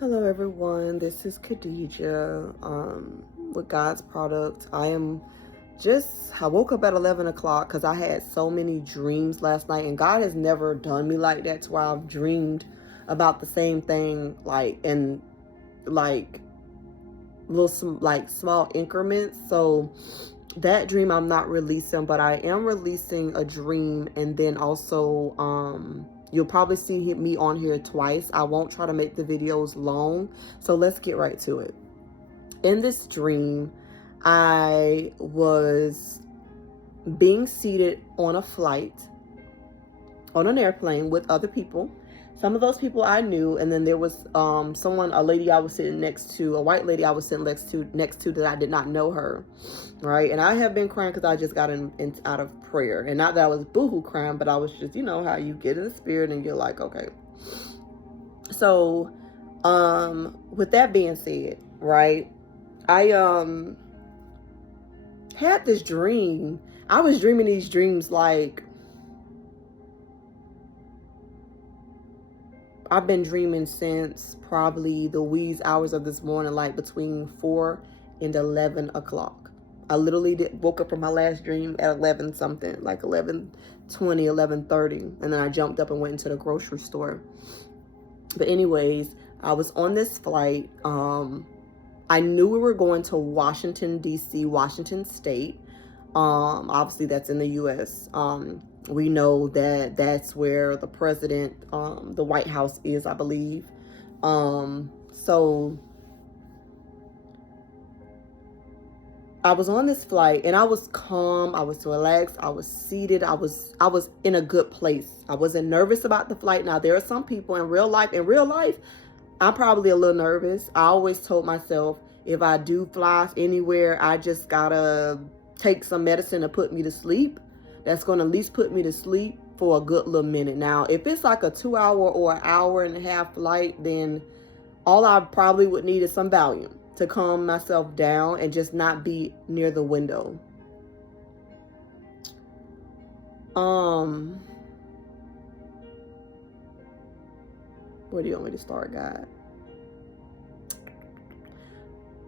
Hello everyone, this is Khadijah with God's Product. I woke up at 11 o'clock because I had so many dreams last night, and God has never done me like that to where I've dreamed about the same thing like in like small increments. So that dream I'm not releasing, but I am releasing a dream, and then also you'll probably see me on here twice. I won't try to make the videos long, so let's get right to it. In this dream, I was being seated on a flight on an airplane with other people. Some of those people I knew, and then there was a lady I was sitting next to, a white lady I was sitting next to that I did not know her, right? And I have been crying because I just got out of prayer, and not that I was boohoo crying, but I was just, you know how you get in the spirit and you're like, okay. So, with that being said, right, I had this dream. I was dreaming these dreams like I've been dreaming since probably the wee hours of this morning, like between 4 and 11 o'clock. I literally woke up from my last dream at 11 something, like 11:20, 11:30. And then I jumped up and went into the grocery store. But anyways, I was on this flight. I knew we were going to Washington, D.C., Washington State. Obviously, that's in the U.S. We know that that's where the president, the White House is, I believe. So I was on this flight and I was calm, I was relaxed, I was seated, I was in a good place. I wasn't nervous about the flight. Now, there are some people in real life, I'm probably a little nervous. I always told myself, if I do fly anywhere, I just gotta take some medicine to put me to sleep. That's going to at least put me to sleep for a good little minute. Now, if it's like a 2 hour or an hour and a half flight, then all I probably would need is some Valium to calm myself down and just not be near the window. Where do you want me to start, God?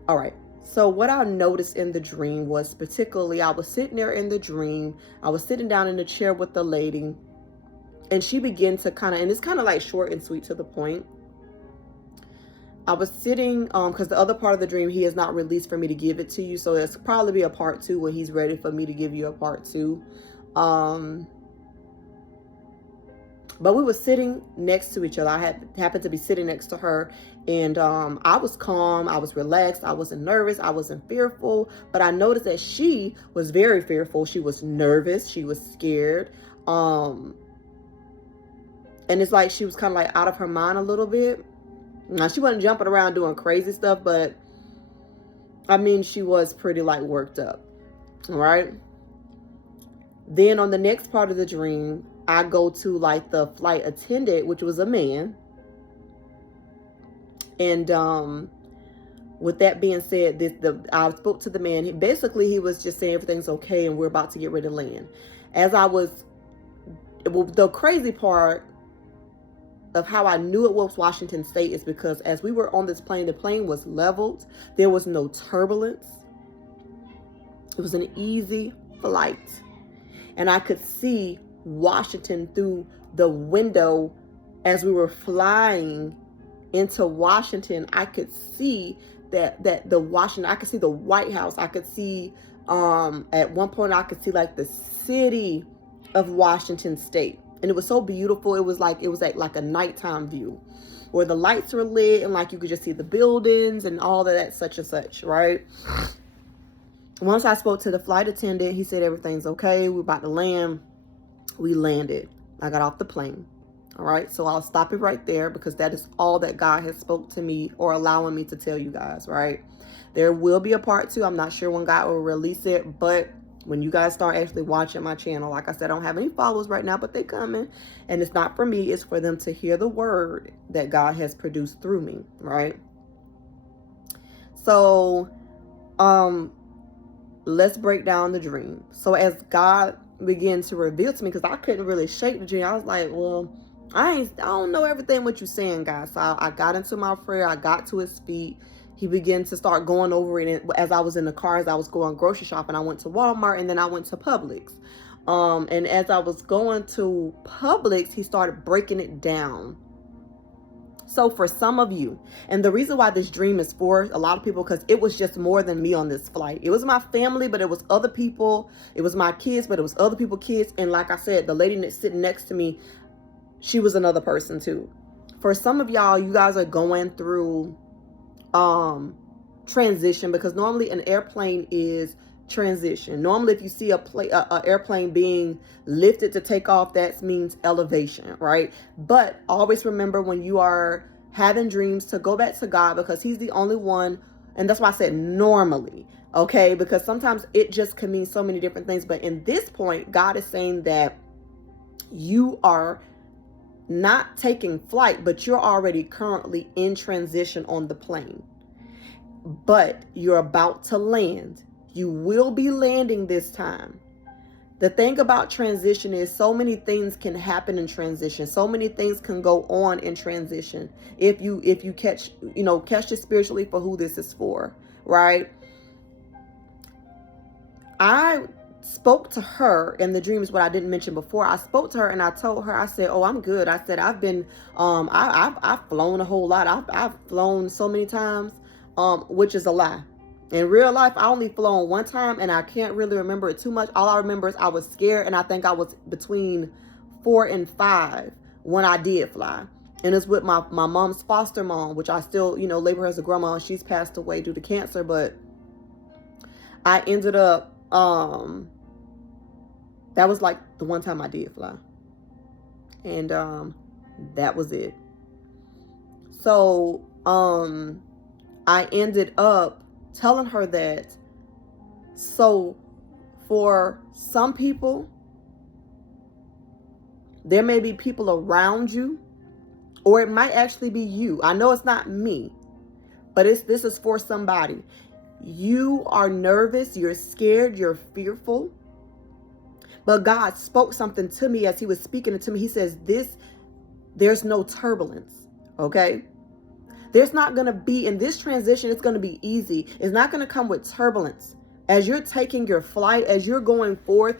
All right. So what I noticed in the dream was, particularly, I was sitting there in the dream. I was sitting down in the chair with the lady, and she began to and it's kind of like short and sweet to the point. I was sitting, because the other part of the dream, he has not released for me to give it to you. So there's probably be a part 2 when he's ready for me to give you a part 2. But we were sitting next to each other. I happened to be sitting next to her, and I was calm, I was relaxed, I wasn't nervous, I wasn't fearful. But I noticed that she was very fearful. She was nervous, she was scared, and it's like she was kind of like out of her mind a little bit. Now, she wasn't jumping around doing crazy stuff, but I mean, she was pretty like worked up. All right. Then on the next part of the dream, I go to like the flight attendant, which was a man. And with that being said, I spoke to the man. He was just saying everything's okay and we're about to get ready to land. The crazy part of how I knew it was Washington State is because as we were on this plane, the plane was leveled. There was no turbulence. It was an easy flight. And I could see Washington through the window. As we were flying into Washington, I could see I could see the White House. I could see, at one point I could see like the city of Washington State. And it was so beautiful. It was like a nighttime view where the lights were lit and like you could just see the buildings and all of that, such and such, right? Once I spoke to the flight attendant, he said everything's okay. We're about to land. We landed. I got off the plane. All right. So I'll stop it right there because that is all that God has spoke to me or allowing me to tell you guys, right? There will be a part 2. I'm not sure when God will release it, but when you guys start actually watching my channel, like I said, I don't have any followers right now, but they're coming. And it's not for me. It's for them to hear the word that God has produced through me, right? So, let's break down the dream. So as God began to reveal to me, because I couldn't really shake the dream, I was like, well, I don't know everything what you're saying, guys. So I got into my prayer. I got to his feet. He began to start going over it as I was in the car, as I was going grocery shopping. I went to Walmart and then I went to Publix. And as I was going to Publix, he started breaking it down. So for some of you, and the reason why this dream is for a lot of people, because it was just more than me on this flight. It was my family, but it was other people. It was my kids, but it was other people's kids. And like I said, the lady that's sitting next to me, she was another person too. For some of y'all, you guys are going through transition, because normally an airplane is transition. Normally, if you see a airplane being lifted to take off, that means elevation, right? But always remember, when you are having dreams, to go back to God, because he's the only one. And that's why I said normally, okay? Because sometimes it just can mean so many different things. But in this point, God is saying that you are not taking flight, but you're already currently in transition on the plane. But you're about to land. You will be landing this time. The thing about transition is so many things can happen in transition. So many things can go on in transition. If you catch it spiritually for who this is for, right? I spoke to her in the dreams, what I didn't mention before. I spoke to her and I told her, I said, oh, I'm good. I said, I've been, I've flown a whole lot. I've flown so many times, which is a lie. In real life, I only flown one time and I can't really remember it too much. All I remember is I was scared, and I think I was between 4 and 5 when I did fly. And it's with my mom's foster mom, which I still, label her as a grandma. She's passed away due to cancer, but I ended up, that was like the one time I did fly. And that was it. So I ended up telling her that, so for some people, there may be people around you, or it might actually be you. I know it's not me, but this is for somebody. You are nervous, you're scared, you're fearful. But God spoke something to me as he was speaking it to me. He says, there's no turbulence, okay? There's not going to be, in this transition, it's going to be easy. It's not going to come with turbulence. As you're taking your flight, as you're going forth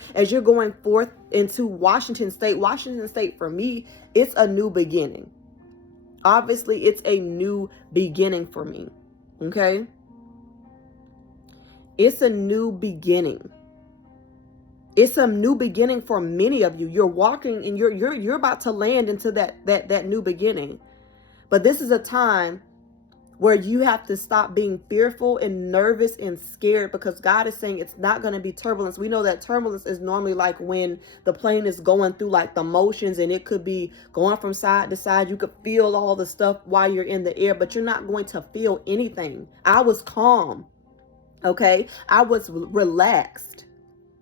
into Washington State, for me, it's a new beginning. Obviously, it's a new beginning for me, okay? It's a new beginning. It's a new beginning for many of you. You're walking and you're about to land into that new beginning. But this is a time where you have to stop being fearful and nervous and scared, because God is saying it's not going to be turbulence. We know that turbulence is normally like when the plane is going through like the motions, and it could be going from side to side. You could feel all the stuff while you're in the air, but you're not going to feel anything. I was calm. Okay. I was relaxed.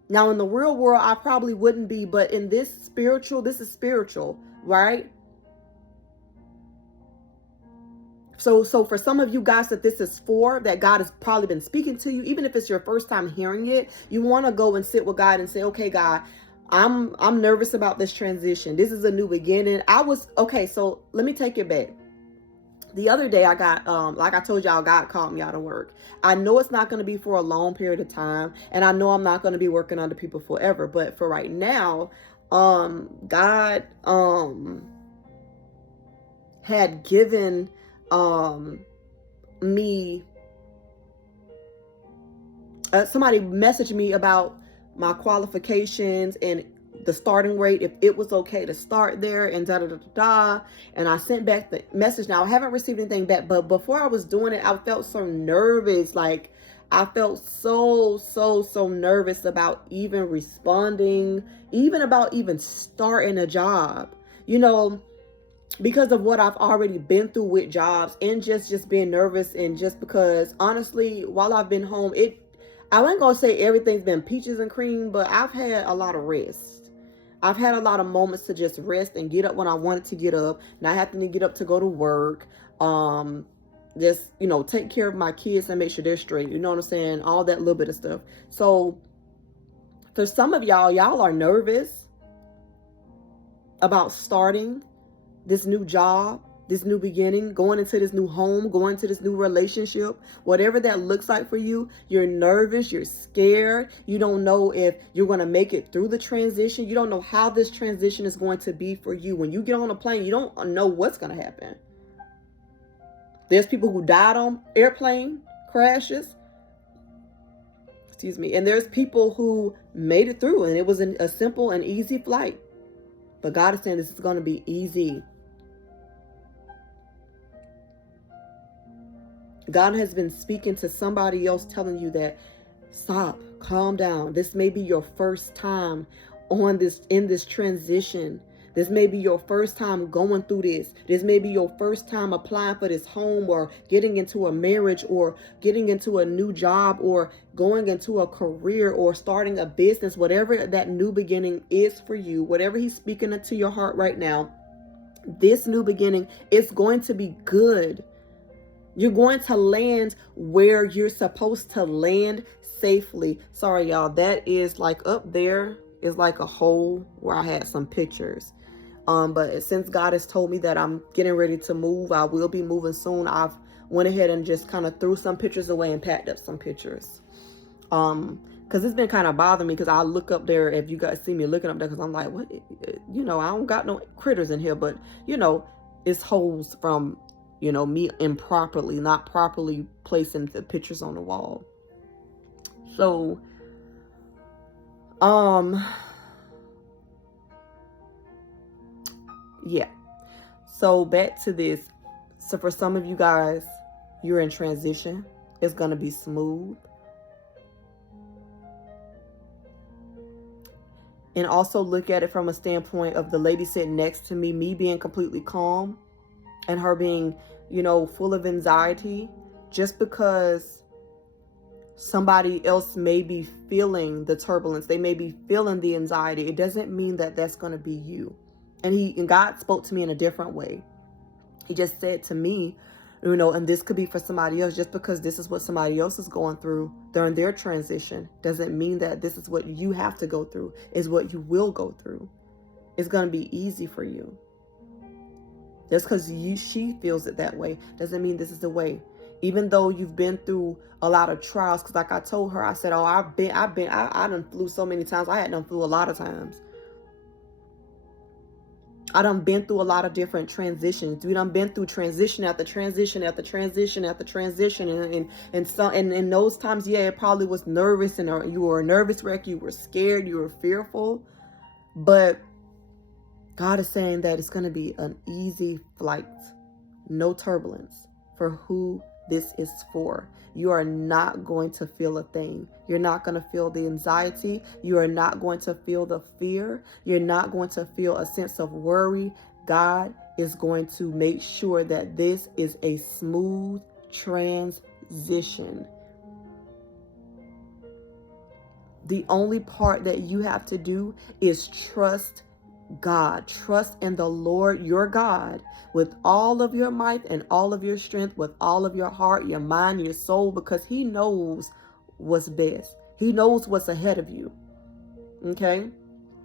Now in the real world, I probably wouldn't be, but in this is spiritual, right? So for some of you guys that this is for, that God has probably been speaking to you, even if it's your first time hearing it, you want to go and sit with God and say, okay, God, I'm nervous about this transition. This is a new beginning. So let me take it back. The other day I got, like I told y'all, God called me out of work. I know it's not going to be for a long period of time, and I know I'm not going to be working under people forever, but for right now, God, had given, me, somebody messaged me about my qualifications and the starting rate, if it was okay to start there, and and I sent back the message. Now I haven't received anything back, but before I was doing it, I felt so nervous. Like I felt so nervous about even responding, even about even starting a job, because of what I've already been through with jobs, and just being nervous. And just because honestly, while I've been home, I wasn't gonna say everything's been peaches and cream, but I've had a lot of rest. I've had a lot of moments to just rest and get up when I wanted to get up, not having to get up to go to work. Just, take care of my kids and make sure they're straight. You know what I'm saying? All that little bit of stuff. So for some of y'all are nervous about starting this new job, this new beginning, going into this new home, going into this new relationship, whatever that looks like for you. You're nervous, you're scared. You don't know if you're going to make it through the transition. You don't know how this transition is going to be for you. When you get on a plane, you don't know what's going to happen. There's people who died on airplane crashes. Excuse me. And there's people who made it through and it was a simple and easy flight. But God is saying this is going to be easy. God has been speaking to somebody else, telling you that stop, calm down. This may be your first time in this transition. This may be your first time going through this. This may be your first time applying for this home or getting into a marriage or getting into a new job or going into a career or starting a business, whatever that new beginning is for you, whatever he's speaking into your heart right now, this new beginning is going to be good. You're going to land where you're supposed to land safely. Sorry, y'all. That is like up there is like a hole where I had some pictures. But since God has told me that I'm getting ready to move, I will be moving soon. I've went ahead and just kind of threw some pictures away and packed up some pictures. Because it's been kind of bothering me because I look up there, if you guys see me looking up there, because I'm like, what? You know, I don't got no critters in here, but, you know, it's holes from, you know, me improperly, not properly placing the pictures on the wall. So, yeah. So back to this. So for some of you guys, you're in transition. It's going to be smooth. And also look at it from a standpoint of the lady sitting next to me being completely calm and her being, you know, full of anxiety. Just because somebody else may be feeling the turbulence, they may be feeling the anxiety, it doesn't mean that that's going to be you. And God spoke to me in a different way. He just said to me, you know, and this could be for somebody else, just because this is what somebody else is going through during their transition doesn't mean that this is what you have to go through, is what you will go through. It's going to be easy for you. Just because she feels it that way doesn't mean this is the way. Even though you've been through a lot of trials, because like I told her, I said, oh, I done flew so many times. I had done flew a lot of times. I done been through a lot of different transitions. We done been through transition after transition after transition after transition. And in those times, yeah, it probably was nervous and you were a nervous wreck. You were scared. You were fearful. But God is saying that it's going to be an easy flight. No turbulence for who this is for. You are not going to feel a thing. You're not going to feel the anxiety. You are not going to feel the fear. You're not going to feel a sense of worry. God is going to make sure that this is a smooth transition. The only part that you have to do is trust God. Trust in the Lord your God with all of your might and all of your strength, with all of your heart, your mind, your soul, because he knows what's best. He knows what's ahead of you. Okay?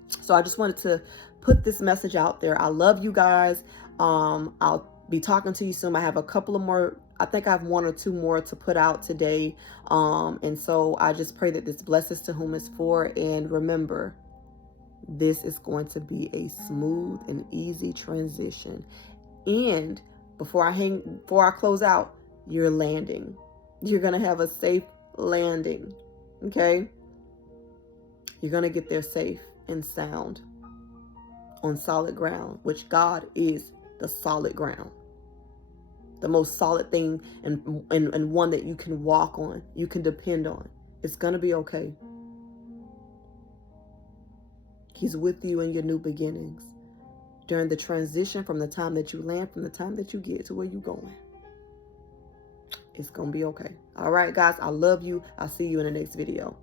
So I just wanted to put this message out there. I love you guys. I'll be talking to you soon. I have a couple of more. I think I have 1 or 2 more to put out today. And so I just pray that this blesses to whom it's for. And remember, this is going to be a smooth and easy transition. And before I close out, you're landing. You're going to have a safe landing. Okay? You're going to get there safe and sound on solid ground, which God is the solid ground. The most solid thing and one that you can walk on, you can depend on. It's going to be okay. He's with you in your new beginnings. During the transition from the time that you land, from the time that you get to where you're going. It's going to be okay. All right, guys. I love you. I'll see you in the next video.